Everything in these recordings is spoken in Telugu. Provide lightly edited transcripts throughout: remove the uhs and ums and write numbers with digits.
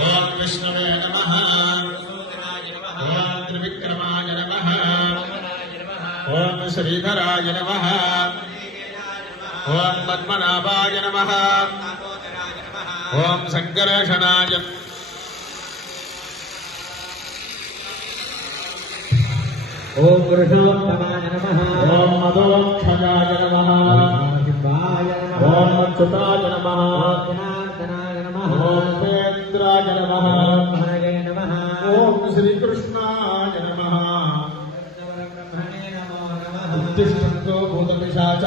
ఓం విష్ణవే నమః ఓం త్రివిక్రమాయ నమః ఓం శ్రీధరాయ నమః ఓం పద్మనాభాయ నమః ఓం సంకర్షణాయ ఓం పురుషోత్తమాయ నమః ఓం మధోక్షజాయ నమః ఓం అచ్యుతాయ నమః ఓం వేంద్రాయ నమః ఓం శ్రీకృష్ణాయ నమః ఉత్తిష్టంతో భూతపిశాచ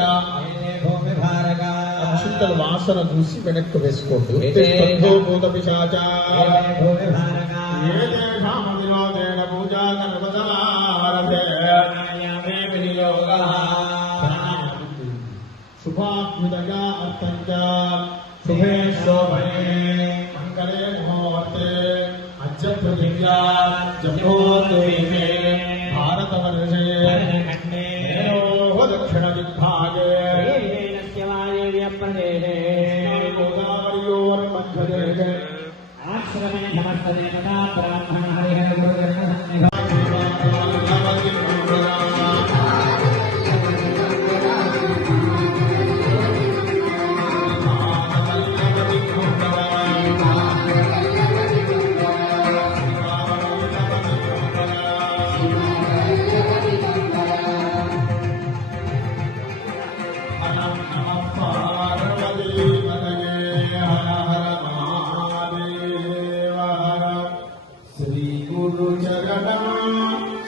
అక్షింతల వాసన చూసి వెనక్కి వేసుకోండి. ఉత్తిష్టంతో భూతపిశాచ వినోదేన పూజా శుభాభ్యుదయా అర్థంచ శుభే శోభనే మంగళే ముహూర్తే అద్య పృథివ్యా జంబోద్వీపే భారతవర్షే దక్షిణ దిగ్భాగే గోదావరియోర్మధ్యదే ఆశ్రమే నమస్తదే తదా బ్రాహ్మణ హరిహర గురుజన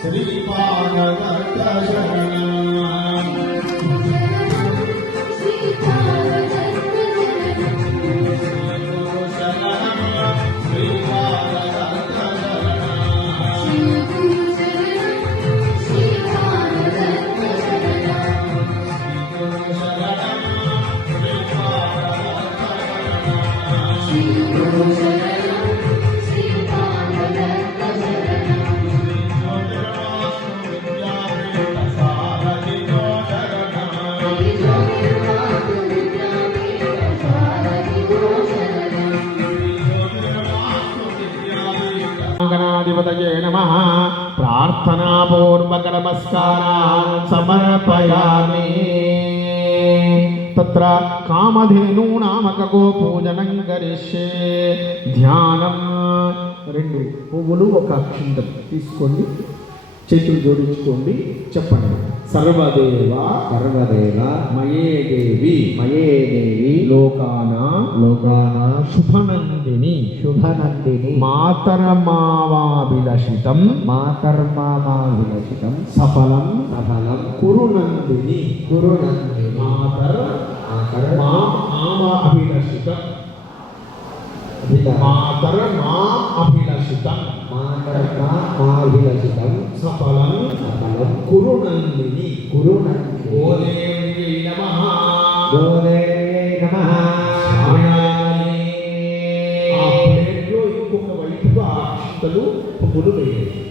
శ్రీపాదదత్త శరణం గణాధిపతయే నమః. ప్రార్థనాపూర్వక నమస్కారాన్ సమర్పయామి. తత్ర కామధేనూనామకో పూజనం కరిష్యే. ధ్యానం. 2 పువ్వులు 1 అక్షింతం తీసుకోండి, చేతులు జోడించుకోండి, చెప్పండి. సర్వదేవ సర్వదేవ మయే దేవి మయే దేవి లోకాన శుభనందిని మాతరమావాభిలషితం సఫలం కురునందిని మాతరమాభిలషితం సఫలం కురునందిని. గోదేవి నమః. ఆ ప్లేట్లో ఇంకొక వైపుగా అక్షింతలు పువ్వులు వేయాలి.